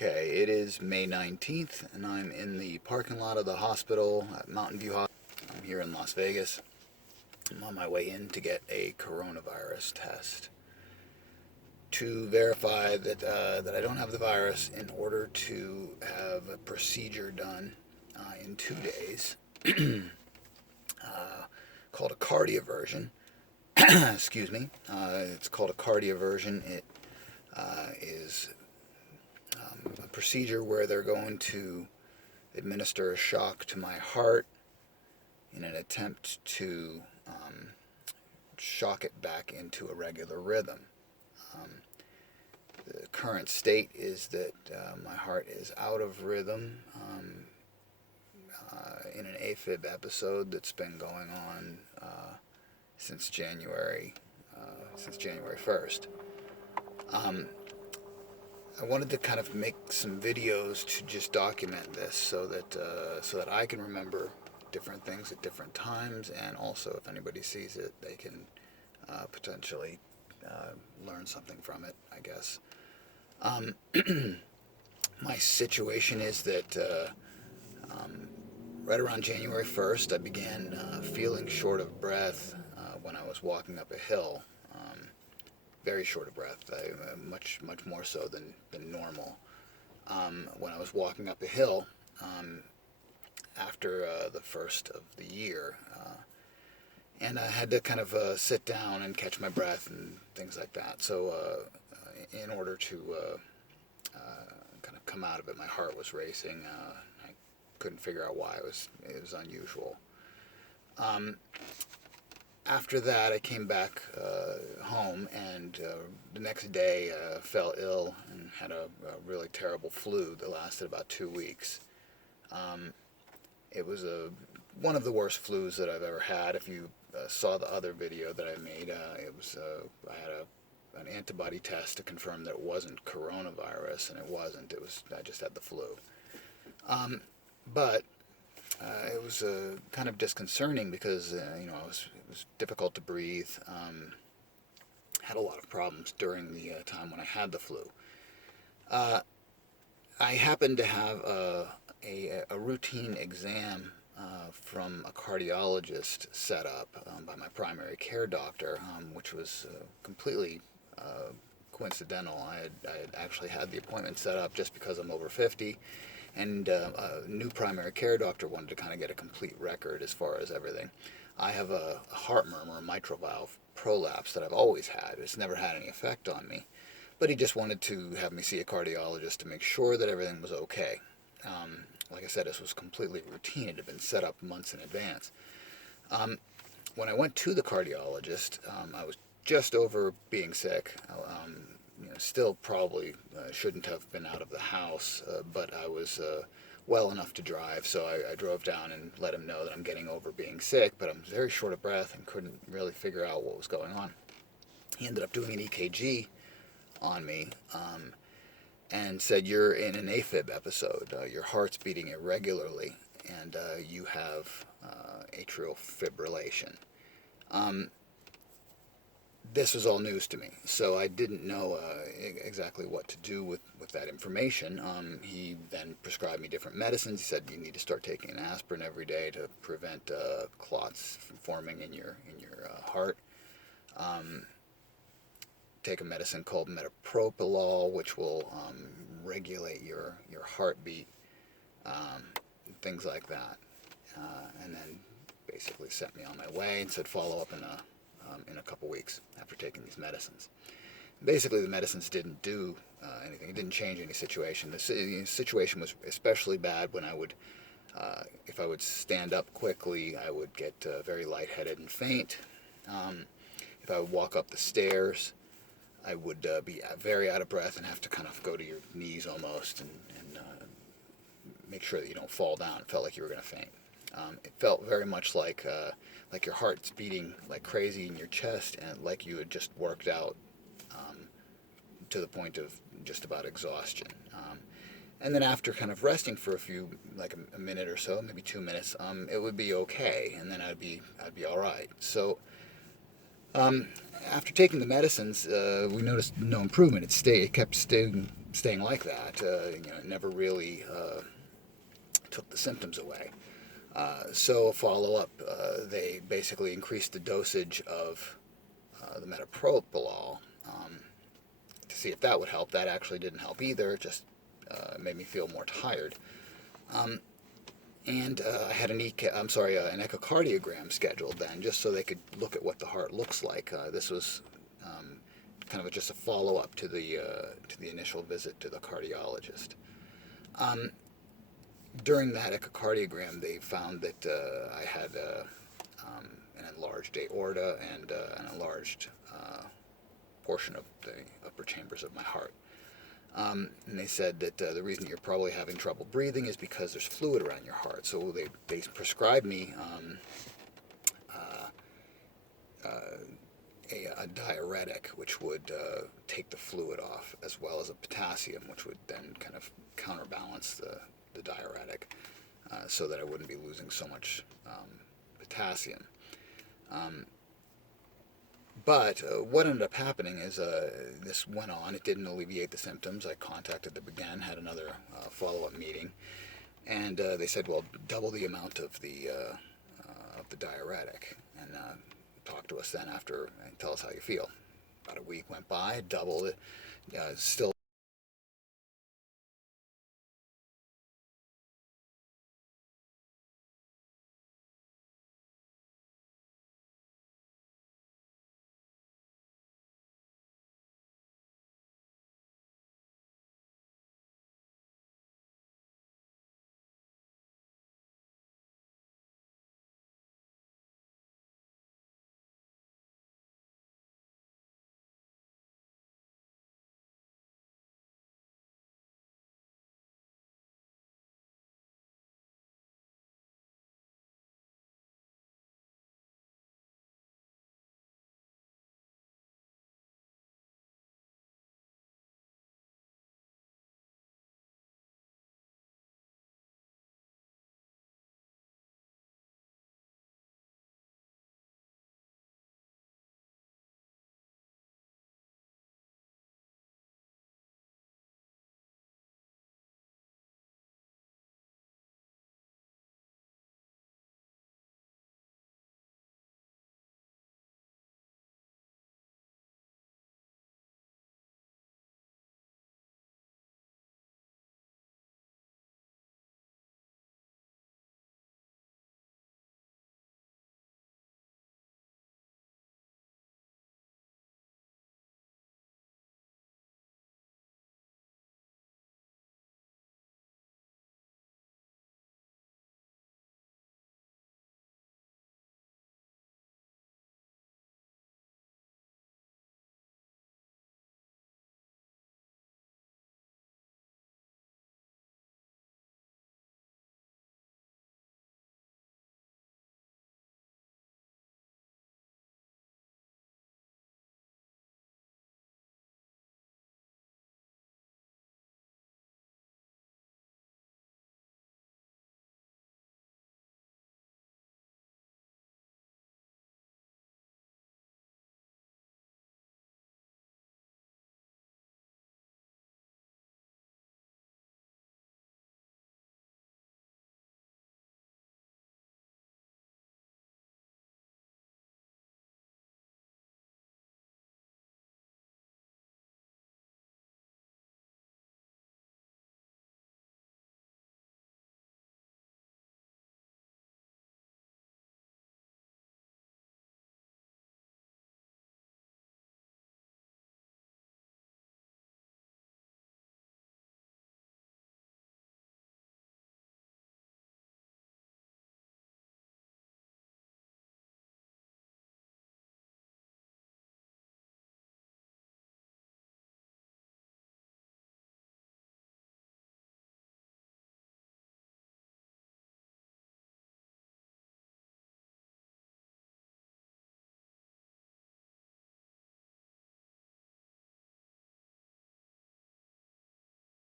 Okay, it is May 19th, and I'm in the parking lot of the hospital at Mountain View Hospital. I'm here in Las Vegas. I'm on my way in to get a coronavirus test to verify that that I don't have the virus in order to have a procedure done in 2 days called a cardioversion. Excuse me. It's called a cardioversion. It is a procedure where they're going to administer a shock to my heart in an attempt to shock it back into a regular rhythm. The current state is that my heart is out of rhythm in an AFIB episode that's been going on since January 1st. I wanted to kind of make some videos to just document this so that I can remember different things at different times, and also if anybody sees it, they can potentially learn something from it, I guess. My situation is that right around January 1st, I began feeling short of breath when I was walking up a hill. Very short of breath, much more so than normal. When I was walking up a hill after the first of the year, and I had to kind of sit down and catch my breath and things like that. So in order to kind of come out of it, my heart was racing. I couldn't figure out why. It was unusual. After that, I came back home, and the next day fell ill and had a really terrible flu that lasted about 2 weeks. It was one of the worst flus that I've ever had. If you saw the other video that I made, I had an antibody test to confirm that it wasn't coronavirus, and it wasn't. I just had the flu. But it was kind of disconcerting because it was difficult to breathe. Had a lot of problems during the time when I had the flu. I happened to have a routine exam from a cardiologist set up by my primary care doctor, which was completely coincidental. I had actually had the appointment set up just because I'm over 50. And a new primary care doctor wanted to kind of get a complete record as far as everything. I have a heart murmur, a mitral valve prolapse that I've always had. It's never had any effect on me. But he just wanted to have me see a cardiologist to make sure that everything was okay. Like I said, this was completely routine. It had been set up months in advance. When I went to the cardiologist, I was just over being sick. Still probably shouldn't have been out of the house, but I was well enough to drive, so I drove down and let him know that I'm getting over being sick, but I'm very short of breath and couldn't really figure out what was going on. He ended up doing an EKG on me and said, "You're in an AFib episode. Your heart's beating irregularly, and you have atrial fibrillation." This was all news to me, so I didn't know exactly what to do with that information. He then prescribed me different medicines. He said you need to start taking an aspirin every day to prevent clots from forming in your heart. Take a medicine called metoprolol, which will regulate your heartbeat, things like that. And then basically sent me on my way and said follow up in a couple weeks after taking these medicines. Basically, the medicines didn't do anything. It didn't change any situation. The situation was especially bad when if I would stand up quickly, I would get very lightheaded and faint. If I would walk up the stairs, I would be very out of breath and have to kind of go to your knees almost and make sure that you don't fall down. It felt like you were going to faint. It felt very much like your heart's beating like crazy in your chest, and like you had just worked out to the point of just about exhaustion. And then after kind of resting for like a minute or so, maybe 2 minutes, it would be okay, and then I'd be all right. So after taking the medicines, we noticed no improvement. It kept staying staying like that. It never really took the symptoms away. So follow-up, they basically increased the dosage of the metoprolol to see if that would help. That actually didn't help either. It just made me feel more tired. And I had an echocardiogram scheduled then, just so they could look at what the heart looks like. This was kind of just a follow-up to the initial visit to the cardiologist. During that echocardiogram, they found that I had an enlarged aorta and an enlarged portion of the upper chambers of my heart. And they said that the reason you're probably having trouble breathing is because there's fluid around your heart. So they prescribed me a diuretic, which would take the fluid off, as well as a potassium, which would then kind of counterbalance the diuretic, so that I wouldn't be losing so much potassium. But what ended up happening is this went on. It didn't alleviate the symptoms. I contacted them again, had another follow-up meeting, and they said, well, double the amount of the diuretic, and talk to us then after and tell us how you feel. About a week went by, doubled it, still